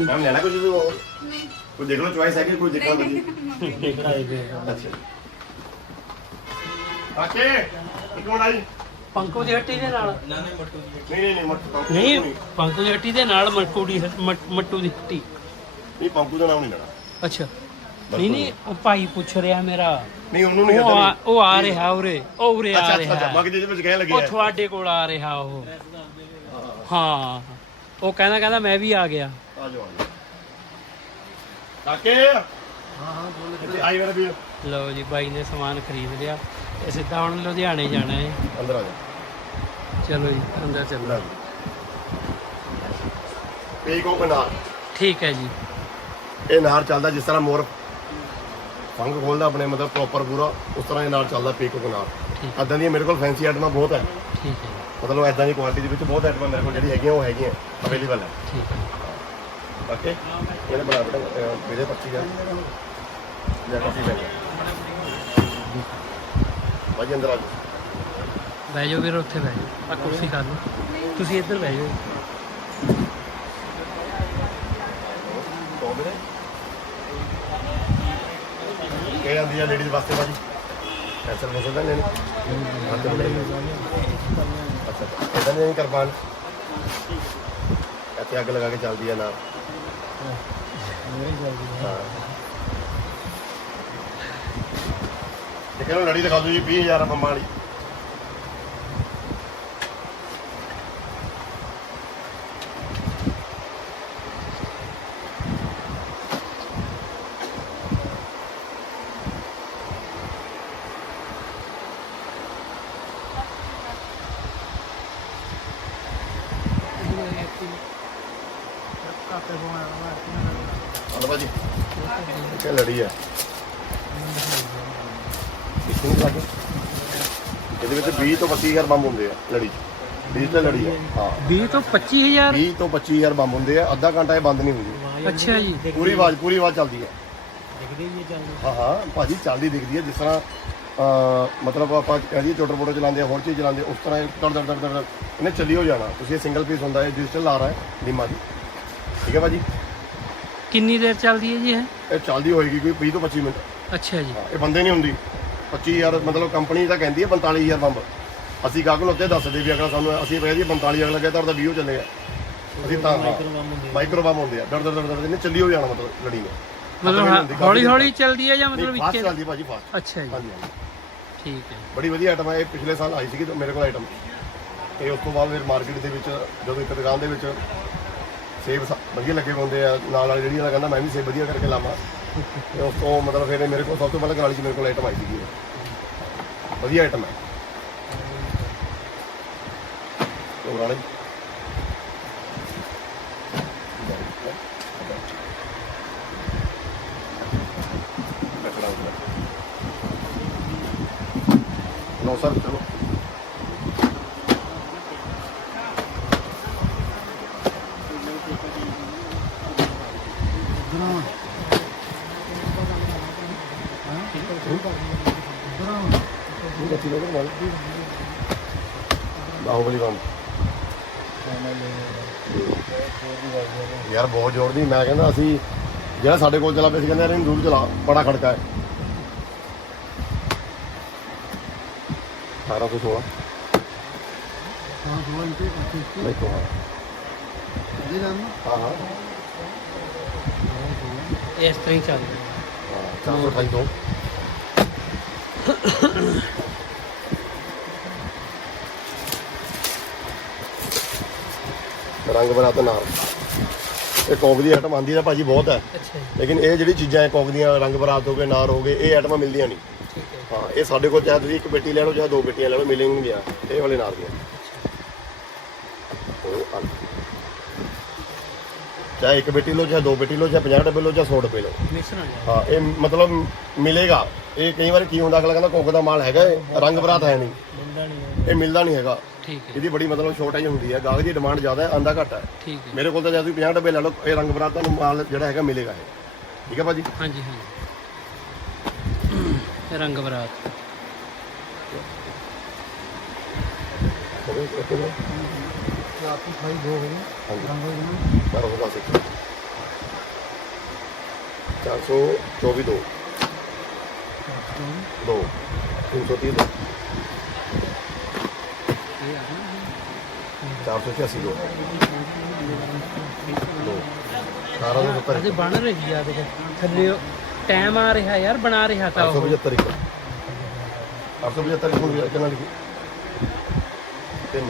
ਮੈਮ ਲੈਣਾ ਕੁਝ ਨਹੀਂ। ਕੋਈ ਦੇਖ ਲਓ ਚੁਆਇਸ ਹੈ ਕਿ ਕੋਈ ਦੇਖਣਾ ਨਹੀਂ ਅੱਛਾ ਕਾਕੇ ਇੱਕ ਮਿੰਟ ਆਈ। ਪੰਕੂ ਦੀ ਹੱਟੀ ਦੇ ਨਾਲ ਨਹੀਂ ਨਹੀਂ ਨਹੀਂ ਮੱਟ ਨਹੀਂ ਪੰਕੂ ਦੀ ਹੱਟੀ। ਦੇ ਨਾਲ ਮੱਟੂ ਦੀ ਹੱਟ- ਮੱਟ- ਮੱਟੂ ਦੀ ਹੱਟੀ। ਨਹੀਂ ਪੰਕੂ ਦਾ ਨਾਮ ਨਹੀਂ ਲੈਣਾ। ਅੱਛਾ। ਨਹੀਂ ਨਹੀਂ ਉਹ ਭਾਈ ਪੁੱਛ ਰਿਹਾ ਮੇਰਾ। ਨਹੀਂ ਉਹਨੂੰ ਨਹੀਂ ਉਹ ਆ- ਉਹ ਆ ਰਿਹਾ ਉਰੇ। ਉਹ ਉਰੇ ਅੱਛਾ ਆ ਅੱਛਾ ਅੱਛਾ ਰਿਹਾ। ਮਗ ਜਿਹਦੇ ਵਿੱਚ ਕਹਿਣ ਲੱਗੇ ਉਹ। ਤੁਹਾਡੇ ਕੋਲ ਆ ਰਿਹਾ ਉਹ। ਹਾਂ। ਉਹ ਕਹਿੰਦਾ ਕਹਿੰਦਾ ਮੈਂ ਵੀ ਆ ਗਿਆ। ਆ ਜਾਓ ਆ ਜਾਓ। ਕਾਕੇ? ਹਾਂ ਹਾਂ ਬੋਲ ਆਈ ਮੇਰਾ ਵੀਰ। ਲਓ ਜੀ ਬਾਈ ਨੇ ਸਮਾਨ ਖਰੀਦ ਲਿਆ। ਤੇ ਸਿੱਧਾ ਹੁਣ ਲੁਧਿਆਣੇ ਜਾਣਾ ਹੈ। ਅੰਦਰ ਆ ਜਾ। ਚਲੋ ਜੀ ਅੰਦਰ ਚੱਲੋ। ਪੀਕੋ ਅਨਾਰ ਠੀਕ ਹੈ ਜੀ। ਇਹ ਨਾਰ ਚੱਲਦਾ ਜਿਸ ਤਰ੍ਹਾਂ ਮੋਰ ਫੰਗ ਖੋਲਦਾ ਆਪਣੇ ਮਤਲਬ ਪ੍ਰੋਪਰ ਪੂਰਾ ਉਸ ਤਰ੍ਹਾਂ ਇਹ ਨਾਰ ਚੱਲਦਾ ਪੀਕੋ ਅਨਾਰ ਇਦਾਂ ਦੀਆਂ ਮੇਰੇ ਕੋਲ ਫੈਂਸੀ ਆਈਟਮਾਂ ਬਹੁਤ ਹੈ। ਠੀਕ ਹੈ ਮਤਲਬ ਇਦਾਂ ਦੀ ਕੁਆਲਿਟੀ ਦੇ ਵਿੱਚ ਬਹੁਤ ਆਈਟਮਾਂ ਮੇਰੇ ਕੋਲ ਜਿਹੜੀ ਹੈਗੀਆਂ ਉਹ ਹੈਗੀਆਂ ਅਵੇਲੇਬਲ ਹੈ। ਠੀਕ ਹੈ। ਓਕੇ ਇਹਨੇ ਬਣਾ ਬੜਾ ਮੇਰੇ 25 ਦਾ ਜਾਂ ਕਾਫੀ ਮਹਿੰਗਾ ਭਾਜੀ ਅੰਦਰ ਆ ਬਹਿ ਜਾਓ ਵੀਰ ਉੱਥੇ ਬਹਿ ਜਾਓ। ਆ ਕੁਰਸੀ ਕਰ ਲਓ। ਤੁਸੀਂ ਇੱਧਰ ਬਹਿ ਜਾਓ। ਇਹ ਆਂਦੀ ਆ ਲੇਡੀਜ਼ ਵਾਸਤੇ ਭਾਜੀ ਕੈਂਸਲ ਹੋ ਸਕਦਾ ਨਹੀਂ ਅੱਛਾ ਇਦਾਂ ਨਹੀਂ ਕਰਬਾਨ ਇੱਥੇ ਅੱਗ ਲਗਾ ਕੇ ਚੱਲਦੀ ਆ ਨਾਲ। ਹਾਂ। ਲੜੀ ਦਿਖਾ ਦਿਓ ਜੀ 20000 ਬੰਬਾਂ ਵਾਲੀ ਹਲੋ ਭਾਜੀ ਇਹ ਲੜੀ ਆ ਇਸ ਨੂੰ ਲੱਗੇ ਇਹਦੇ ਵਿੱਚ 20 ਤੋਂ 25000 ਬੰਬ ਹੁੰਦੇ ਆ ਲੜੀ 'ਚ। ਡਿਜੀਟਲ ਲੜੀ ਆ ਹਾਂ। 20 ਤੋਂ 25000 20 ਤੋਂ 25000 ਬੰਬ ਹੁੰਦੇ ਆ ਅੱਧਾ ਘੰਟਾ ਇਹ ਬੰਦ ਨਹੀਂ ਹੁੰਦੀ। ਅੱਛਾ ਜੀ। ਪੂਰੀ ਆਵਾਜ਼ ਪੂਰੀ ਆਵਾਜ਼ ਚੱਲਦੀ ਹੈ ਦਿਖਦੇ ਹੀ ਇਹ ਚੱਲਦੇ। ਹਾਂ ਹਾਂ ਭਾਜੀ ਚੱਲਦੀ ਦਿਖਦੀ ਹੈ ਜਿਸ ਤਰ੍ਹਾਂ ਮਤਲਬ ਆਪਾਂ ਕਹਦੀਏ ਚੋਟਰ ਬੋਟਰ ਚਲਾਉਂਦੇ ਆ ਹੋਰ ਚੀਜ਼ ਚਲਾਉਂਦੇ ਆ, ਉਸ ਤਰ੍ਹਾਂ ਇਹ ਦੜ ਦੜ ਦੜ ਦੜ ਇਹਨੇ ਚੱਲੀ ਹੋ ਜਾਣਾ। ਤੁਸੀਂ ਇਹ ਸਿੰਗਲ ਪੀਸ ਹੁੰਦਾ ਹੈ ਡਿਜੀਟਲ ਆ ਰਹਾ ਹੈ ਨੀਮਾ ਦੀ ਠੀਕ ਹੈ ਭਾਜੀ? ਕਿੰਨੀ ਦੇਰ ਚੱਲਦੀ ਹੈ ਜੀ ਇਹ? ਇਹ ਚੱਲਦੀ ਹੋਏਗੀ ਕੋਈ 20 ਤੋਂ 25 ਮਿੰਟ। ਅੱਛਾ ਜੀ। ਇਹ ਬੰਦੇ ਨਹੀਂ ਹੁੰਦੀ। 25000 ਮਤਲਬ ਕੰਪਨੀ ਤਾਂ ਕਹਿੰਦੀ ਹੈ 45000 ਬੰਬ। ਅਸੀਂ ਗਾਹਕ ਨੂੰ ਉੱਤੇ ਦੱਸਦੇ ਵੀ ਅਗਲਾ ਸਾਨੂੰ ਅਸੀਂ ਕਹਿ ਜੀ 45 ਅਗਲਾ ਕਹਿੰਦਾ ਉਹਦਾ 20 ਚੱਲੇਗਾ ਅਸੀਂ ਤਾਂ ਮਾਈਕਰੋਵਾਮ ਹੁੰਦੇ ਆ। ਡੜ ਡੜ ਡੜ ਡੜ ਇਹਨੇ ਚੱਲੀ ਹੋ ਜਾਣਾ ਮਤਲਬ ਲੜੀ ਨੇ। ਮਤਲਬ ਹੌਲੀ ਹੌਲੀ ਚੱਲਦੀ ਹੈ ਜਾਂ ਮਤਲਬ ਫਾਸਟ ਇੱਕੇ ਚੱਲਦੀ ਭਾਜੀ ਫਾਸਟ ਅੱਛਾ ਜੀ। ਹਾਂਜੀ ਠੀਕ ਹੈ। ਬੜੀ ਵਧੀਆ ਆਈਟਮ ਹੈ ਇਹ ਪਿਛਲੇ ਸਾਲ ਆਈ ਸੀਗੀ ਮੇਰੇ ਕੋਲ ਆਈਟਮ ਤੇ ਉਸ ਤੋਂ ਬਾਅਦ ਫਿਰ ਮਾਰਕੀਟ ਦੇ ਵਿੱਚ ਜਦੋਂ ਇੱਕ ਦੁਕਾਨ ਦੇ ਵਿੱਚ ਸੇਬ ਵਧੀਆ ਲੱਗੇ ਹੁੰਦੇ ਆ ਨਾਲ ਨਾਲ ਜਿਹੜੀ ਵਾਲਾ ਕਹਿੰਦਾ ਮੈਂ ਵੀ ਸੇਬ ਵਧੀਆ ਕਰਕੇ ਲਾਵਾਂ। ਤੇ ਉਸ ਤੋਂ ਮਤਲਬ ਫਿਰ ਇਹ ਮੇਰੇ ਕੋਲ ਸਭ ਤੋਂ ਪਹਿਲਾਂ ਕਰਾਲੀ 'ਚ ਮੇਰੇ ਕੋਲ ਆਈਟਮ ਆਈ ਸੀਗੀ। ਇਹ। ਵਧੀਆ ਆਈਟਮ ਹੈ ਹੋਰ ਵਾਲੇ। ਲਓ ਸਰ ਚਲੋ। ਬਾਹੂਬਲੀ ਬੰਦ। ਯਾਰ ਬਹੁਤ ਜ਼ੋਰ ਦੀ ਮੈਂ ਕਹਿੰਦਾ ਅਸੀਂ ਜਿਹੜਾ ਸਾਡੇ ਕੋਲ ਚਲਾ ਪਿਆ ਸੀ ਕਹਿੰਦੇ ਯਾਰ ਇਹਨੂੰ ਦੂਰ ਚਲਾ ਬੜਾ ਖੜਕਾ ਹੈ। 1816 ਹਾਂ ਦੋ ਇੰਚ ਦੇਖੋ ਹਾਂ ਅਜੇ ਨਾਮ ਹਾਂ ਹਾਂ। ਇਸ ਤਰ੍ਹਾਂ ਹੀ ਚੱਲਦੀ ਹੈ ਹਾਂ 428 ਤੋਂ ਰੰਗ ਬਣਾਤਾ ਨਾਲ। ਇਹ ਕੋਕ ਦੀ ਆਈਟਮ ਆਂਦੀ ਤਾਂ ਭਾਜੀ ਬਹੁਤ ਹੈ। ਅੱਛਾ ਲੇਕਿਨ ਇਹ ਜਿਹੜੀ ਚੀਜ਼ਾਂ ਹੈ ਕੋਕ ਦੀਆਂ ਰੰਗ ਬਰਾਤ ਹੋ ਗਏ ਨਾਰ ਹੋ ਗਏ ਇਹ ਆਈਟਮਾਂ ਮਿਲਦੀਆਂ ਨਹੀਂ। ਠੀਕ ਹੈ। ਹਾਂ ਇਹ ਸਾਡੇ ਕੋਲ ਚਾਹੇ ਤੁਸੀਂ ਇੱਕ ਪੇਟੀ ਲੈ ਲਓ ਚਾਹੇ ਦੋ ਪੇਟੀਆਂ ਲੈ ਲਓ ਮਿਲਣਗੀਆਂ ਇਹ ਵਾਲੇ ਨਾਰ ਦੀਆਂ। ਉਹ ਆ। ਚਾਹੇ ਇੱਕ ਪੇਟੀ ਲਓ ਚਾਹੇ ਦੋ ਪੇਟੀ ਲਓ ਚਾਹੇ 50 ਡੱਬੇ ਲਓ ਚਾਹੇ 100 ਡੱਬੇ ਲਓ। ਜਾਏ ਹਾਂ ਇਹ ਮਤਲਬ ਮਿਲੇਗਾ। ਇਹ ਕਈ ਵਾਰੀ ਕੀ ਹੁੰਦਾ ਅਗਲਾ ਕਹਿੰਦਾ ਕੋਕ ਦਾ ਮਾਲ ਹੈਗਾ ਇਹ ਰੰਗ ਬਰਾਤ ਹੈ ਨਹੀਂ। ਬੰਦਾ ਨਹੀਂ ਇਹ ਮਿਲਦਾ ਨਹੀਂ ਹੈਗਾ। ਠੀਕ ਹੈ। ਇਹਦੀ ਬੜੀ ਮਤਲਬ ਜਿਹੀ ਹੁੰਦੀ ਹੈ। ਗਾਹਕ ਦੀ ਡਿਮਾਂਡ ਜ਼ਿਆਦਾ ਹੈ ਆਂਦਾ ਘੱਟ ਹੈ। ਠੀਕ ਹੈ। ਮੇਰੇ ਕੋਲ ਤਾਂ ਜੇ ਤੁਸੀਂ 50 ਡੱਬੇ ਲੈ ਲਓ ਇਹ ਰੰਗ ਬਰਾਤ ਤੁਹਾਨੂੰ ਮਾਲ ਜਿਹੜਾ ਹੈਗਾ ਮਿਲੇਗਾ ਇਹ। ਠੀਕ ਹੈ ਭਾਜੀ? ਹਾਂਜੀ ਹਾਂਜੀ। ਇਹ ਰੰਗ ਬਰਾਤ ਰਾਤੀ ਖਾਈ ਦੋ ਹਾਂਜੀ। ਰੰਗ ਗਏ ਬਾਰਾਂ ਸੌ ਦਸ ਇੱਕ। ਚਾਰ ਸੌ ਚੌਵੀ ਦੋ। ਦੋ। ਤਿੰਨ ਸੌ ਤੀਹ ਦੋ ਦੋ ਦੋ ਅਠਾਰਾਂ ਸੌ ਸੱਤਰ ਅਜੇ ਇੱਕ ਬਣ ਰਹੀ ਆ ਦੇਖ। ਥੱਲੇ ਟਾਈਮ ਆ ਰਿਹਾ ਯਾਰ ਬਣਾ ਰਿਹਾ ਤਾਂ ਅੱਠ ਸੌ ਉਹ ਪਝੱਤਰ ਇੱਕ ਕਿੰਨਾ ਲਿਖੀ? ਤਿੰਨ।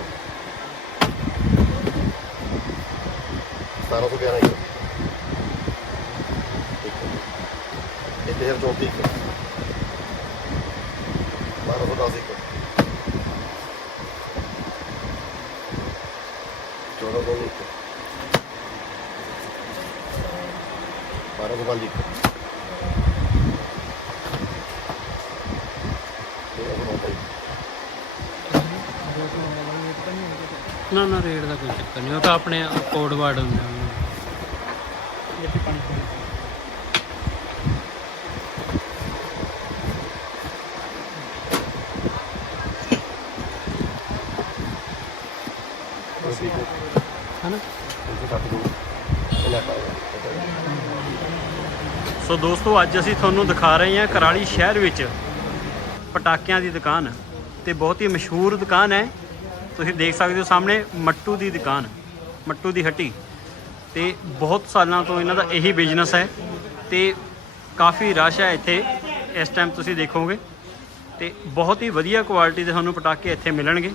ਸੌ ਦਸ ਇੱਕ। 14 ਤੋਂ ਇੱਕ 12 ਤੋਂ ਪੰਜ ਇੱਕ ਨਾ ਨਾ, ਰੇਟ ਦਾ ਕੋਈ ਚੱਕਰ ਨਹੀਂ, ਉਹ ਤਾਂ ਆਪਣੇ ਕੋਡ ਵਾਰਡ ਹੁੰਦੇ ਆ ਜਿੱਥੇ ਪਾਣੀ ਪੀਣਾ। ਹਨਾ ਇਹ ਕੱਟ ਦੂੰ ਇਹ ਲੈ ਪਾਇਆ ਸੋ ਦੋਸਤੋ, ਅੱਜ ਅਸੀਂ ਤੁਹਾਨੂੰ ਦਿਖਾ ਰਹੇ ਹਾਂ ਕਰਾਲੀ ਸ਼ਹਿਰ ਵਿੱਚ ਪਟਾਕਿਆਂ ਦੀ ਦੁਕਾਨ ਤੇ ਬਹੁਤ ਹੀ ਮਸ਼ਹੂਰ ਦੁਕਾਨ ਹੈ। ਤੁਸੀਂ ਦੇਖ ਸਕਦੇ ਹੋ ਸਾਹਮਣੇ ਮੱਟੂ ਦੀ ਦੁਕਾਨ, ਮੱਟੂ ਦੀ ਹੱਟੀ। ਤੇ ਬਹੁਤ ਸਾਲਾਂ ਤੋਂ ਇਹਨਾਂ ਦਾ ਇਹੀ ਬਿਜ਼ਨਸ ਹੈ ਤੇ ਕਾਫੀ ਰਸ਼ ਹੈ ਇੱਥੇ, ਇਸ ਟਾਈਮ ਤੁਸੀਂ ਦੇਖੋਗੇ। ਤੇ ਬਹੁਤ ਹੀ ਵਧੀਆ ਕੁਆਲਿਟੀ ਦੇ ਤੁਹਾਨੂੰ ਪਟਾਕੇ ਇੱਥੇ ਮਿਲਣਗੇ।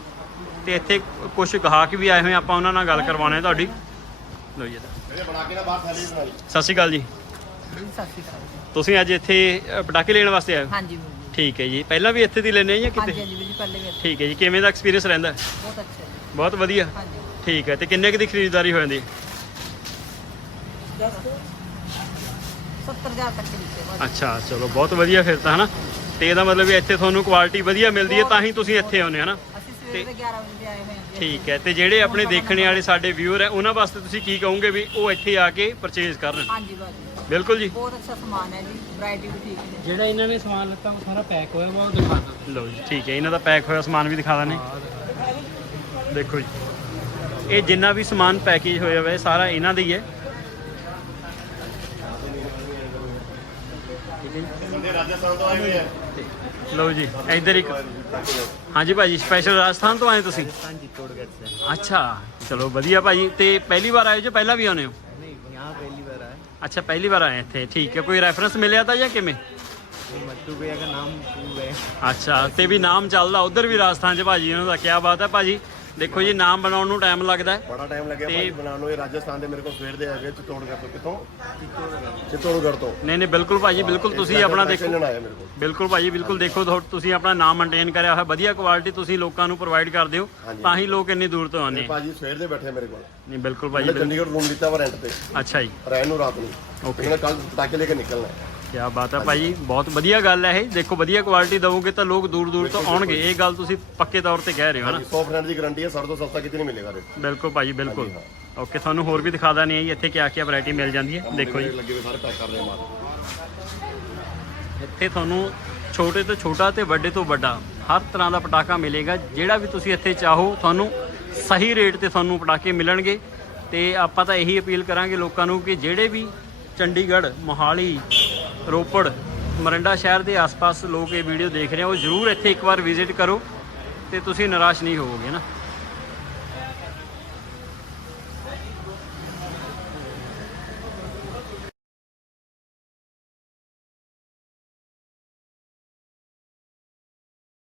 ਤੇ ਇੱਥੇ ਕੁਝ ਗਾਹਕ ਵੀ ਆਏ ਹੋਏ ਆਪਾਂ ਉਹਨਾਂ ਨਾਲ ਗੱਲ ਕਰਵਾਉਣਾ ਹੈ ਤੁਹਾਡੀ। ਲਓ ਜੀ ਸਤਿ ਸ਼੍ਰੀ ਅਕਾਲ ਜੀ। ਜੀ ਸਤਿ ਸ਼੍ਰੀ ਅਕਾਲ ਜੀ। ਤੁਸੀਂ ਅੱਜ ਇੱਥੇ ਅ, ਪਟਾਕੇ ਲੈਣ ਵਾਸਤੇ ਆਏ ਹੋ? ਹਾਂਜੀ ਵੀਰ ਜੀ ਠੀਕ ਹੈ ਜੀ। ਪਹਿਲਾਂ ਵੀ ਇੱਥੇ ਦੀ ਲੈਣੇ ਜਾਂ ਹਾਂਜੀ ਕਿਤੇ? ਹਾਂਜੀ ਵੀਰ ਜੀ ਪਹਿਲੇ ਵੀ ਇੱਥੇ। ਠੀਕ ਹੈ ਜੀ। ਕਿਵੇਂ ਦਾ ਐਕਸਪੀਰੀਅੰਸ ਰਹਿੰਦਾ? ਹੈ? ਬਹੁਤ ਅੱਛਾ ਜੀ। ਬਹੁਤ ਵਧੀਆ। ਹਾਂਜੀ। ਠੀਕ ਹੈ। ਤੇ ਕਿੰਨੇ ਕੁ ਦੀ ਖਰੀਦਦਾਰੀ ਹੋ ਜਾਂਦੀ ਹੈ? 70000 ਤੱਕ ਦੇ ਦਿੱਤੇ ਬਾਅਦ ਅੱਛਾ ਚਲੋ ਬਹੁਤ ਵਧੀਆ ਫਿਰ ਤਾਂ ਹਨਾ? ਤੇ ਇਹਦਾ ਮਤਲਬ ਵੀ ਇੱਥੇ ਤੁਹਾਨੂੰ ਕੁਆਲਿਟੀ ਵਧੀਆ ਮਿਲਦੀ ਹੈ ਤਾਂ ਹੀ ਤੁਸੀਂ ਇੱਥੇ ਆਉਂਦੇ ਹੋ ਹਨਾ? ਅਸੀਂ ਸਵੇਰੇ ਦੇ 11 ਵਜੇ ਆਏ ਹੋਏ। ਠੀਕ ਹੈ ਤੇ ਜਿਹੜੇ ਆਪਣੇ ਦੇਖਣੇ ਵਾਲੇ ਸਾਡੇ ਵਿਊਅਰ ਹੈ ਉਹਨਾਂ ਵਾਸਤੇ ਤੁਸੀਂ ਕੀ ਕਹੋਗੇ ਵੀ ਉਹ ਇੱਥੇ ਆ ਕੇ ਪਰਚੇਜ਼ ਕਰਨ? ਹਾਂਜੀ ਬਾਜੀ ਬਿਲਕੁਲ ਜੀ। ਬਹੁਤ ਅੱਛਾ ਸਮਾਨ ਹੈ ਜੀ ਵੈਰਾਈਟੀ ਵੀ ਠੀਕ ਹੈ। ਜਿਹੜਾ ਇਹਨਾਂ ਨੇ ਸਮਾਨ ਲੱਤਾ ਉਹ ਸਾਰਾ ਪੈਕ ਹੋਇਆ ਵਾ ਉਹ ਦਿਖਾਣਾ ਲਓ ਜੀ ਠੀਕ ਹੈ ਇਹਨਾਂ ਦਾ ਪੈਕ ਹੋਇਆ ਸਮਾਨ ਵੀ ਦਿਖਾ ਦਾਂ ਦੇਖੋ ਜੀ ਇਹ ਜਿੰਨਾ ਵੀ ਸਮਾਨ ਪੈਕੇਜ ਹੋਇਆ ਹੋਇਆ ਇਹ ਸਾਰਾ ਇਹਨਾਂ ਦਾ ਹੀ ਹੈ। ਬੰਦੇ ਰਾਜਸਥਾਨ ਤੋਂ ਆਏ ਹੋਏ ਆ? ਲਓ ਜੀ ਇੱਧਰ ਇੱਕ। ਹਾਂਜੀ ਭਾਜੀ ਸਪੈਸ਼ਲ ਰਾਜਸਥਾਨ ਤੋਂ ਆਏ ਤੁਸੀਂ ਹਾਂਜੀ ਤੋੜਗੜ ਸੇ ਅੱਛਾ ਚਲੋ ਵਧੀਆ ਭਾਜੀ ਤੇ ਪਹਿਲੀ ਵਾਰ ਆਏ ਹੋ ਜਾਂ ਪਹਿਲਾਂ ਵੀ ਆਉਂਦੇ ਹੋ ਨਹੀਂ यहाँ पहली बार आए ਅੱਛਾ ਪਹਿਲੀ ਵਾਰ ਆਏ ਇੱਥੇ ਠੀਕ ਹੈ ਕੋਈ ਰੈਫਰੈਂਸ ਮਿਲਿਆ ਤਾਂ ਜਾਂ ਕਿਵੇਂ वो मट्टू भैया का नाम भूल गए ਅੱਛਾ ਤੇ ਵੀ ਨਾਮ ਚੱਲਦਾ ਉਧਰ ਵੀ ਰਾਜਸਥਾਨ 'ਚ ਭਾਜੀ ਇਹਨਾਂ ਦਾ ਕੀ ਬਾਤ ਹੈ ਭਾਜੀ ਦੇਖੋ ਜੀ ਨਾਮ ਬਣਾਉਣ ਨੂੰ ਟਾਈਮ ਲੱਗਦਾ ਹੈ। ਬੜਾ ਟਾਈਮ ਲੱਗਿਆ ਭਾਈ ਬਣਾਉਣ ਨੂੰ। ਇਹ ਰਾਜਸਥਾਨ ਦੇ ਮੇਰੇ ਕੋਲ ਸਵੇਰ ਦੇ ਹੈਗੇ ਚਿੱਤੌੜਗੜ੍ਹ ਤੋਂ। ਕਿੱਥੋਂ? ਚਿੱਤੌੜਗੜ੍ਹ ਤੋਂ। ਨਹੀਂ ਨਹੀਂ ਬਿਲਕੁਲ ਭਾਜੀ ਬਿਲਕੁਲ ਤੁਸੀਂ ਆਪਣਾ ਦੇਖੋ। ਬਿਲਕੁਲ ਭਾਜੀ ਬਿਲਕੁਲ ਦੇਖੋ ਤੁਹਾ- ਤੁਸੀਂ ਆਪਣਾ ਨਾਮ ਮੇਨਟੇਨ ਕਰਿਆ ਹੋਇਆ ਵਧੀਆ ਕੁਆਲਿਟੀ ਤੁਸੀਂ ਲੋਕਾਂ ਨੂੰ ਪ੍ਰੋਵਾਈਡ ਕਰਦੇ ਹੋ। ਤਾਂ ਹੀ ਲੋਕ ਇੰਨੀ ਦੂਰ ਤੋਂ ਆਉਂਦੇ ਆ। ਭਾਜੀ ਸਵੇਰ ਦੇ ਬੈਠੇ ਮੇਰੇ ਕੋਲ। ਨਹੀਂ ਬਿਲਕੁਲ ਭਾਜੀ ਮੈਂ। ਚੰਡੀਗੜ੍ਹ ਰੂਮ ਲਿੱਤਾ ਵਾ ਰੈਂਟ ਤੇ। ਅੱਛਾ ਜੀ। ਰਹਿਣ ਨੂੰ ਰਾਤ ਨੂੰ. ਇਹਨਾਂ ਕੱਲ ਪਟਾਕੇ ਲੈ ਕੇ ਨਿਕਲਣਾ ਹੈ। ਕੀ ਬਾਤ ਹੈ ਭਾਜੀ ਬਹੁਤ ਵਧੀਆ ਗੱਲ ਹੈ ਇਹ। ਦੇਖੋ ਵਧੀਆ ਕੁਆਲਿਟੀ ਦਵੋਗੇ ਤਾਂ ਲੋਕ ਦੂਰ ਦੂਰ ਤੋਂ ਆਉਣਗੇ। ਇਹ ਗੱਲ ਤੁਸੀਂ ਪੱਕੇ ਤੌਰ ਤੇ ਕਹਿ ਰਹੇ ਹੋ ਨਾ 100% ਦੀ ਗਾਰੰਟੀ ਹੈ ਸਾਡੇ ਤੋਂ ਸਸਤਾ ਕਿਤੇ ਨਹੀਂ ਮਿਲੇਗਾ ਰੇ ਬਿਲਕੁਲ ਭਾਜੀ ਬਿਲਕੁਲ। ਓਕੇ ਤੁਹਾਨੂੰ ਹੋਰ ਵੀ ਦਿਖਾ ਦਾਂ ਨਹੀਂ ਇੱਥੇ ਕਿਆ ਕਿਆ ਵੈਰਾਈਟੀ ਮਿਲ ਜਾਂਦੀ ਹੈ। ਦੇਖੋ ਜੀ। ਲੱਗੇ ਹੋਏ ਸਾਰੇ ਪੈਕ ਕਰ ਰਹੇ ਮਾਲ। ਇੱਥੇ ਤੁਹਾਨੂੰ ਛੋਟੇ ਤੋਂ ਛੋਟਾ ਤੇ ਵੱਡੇ ਤੋਂ ਵੱਡਾ ਹਰ ਤਰ੍ਹਾਂ ਦਾ ਪਟਾਕਾ ਮਿਲੇਗਾ। ਜਿਹੜਾ ਵੀ ਤੁਸੀਂ ਇੱਥੇ ਚਾਹੋ ਤੁਹਾਨੂੰ ਸਹੀ ਰੇਟ ਤੇ ਤੁਹਾਨੂੰ ਪਟਾਕੇ ਮਿਲਣਗੇ। ਤੇ ਆਪਾਂ ਤਾਂ ਇਹੀ ਅਪੀਲ ਕਰਾਂਗੇ ਲੋਕਾਂ ਨੂੰ ਕਿ ਜਿਹੜੇ ਵੀ ਚੰਡੀਗੜ੍ਹ ਮੋਹਾਲੀ ਰੋਪੜ, ਮਰੰਡਾ ਸ਼ਹਿਰ ਦੇ ਆਸ-ਪਾਸ ਲੋਕ ਇਹ ਵੀਡੀਓ ਦੇਖ ਰਹੇ ਹੋ ਉਹ ਜ਼ਰੂਰ ਇੱਥੇ ਇੱਕ ਵਾਰ ਵਿਜ਼ਿਟ ਕਰੋ ਤੇ ਤੁਸੀਂ ਨਿਰਾਸ਼ ਨਹੀਂ ਹੋਵੋਗੇ ਨਾ।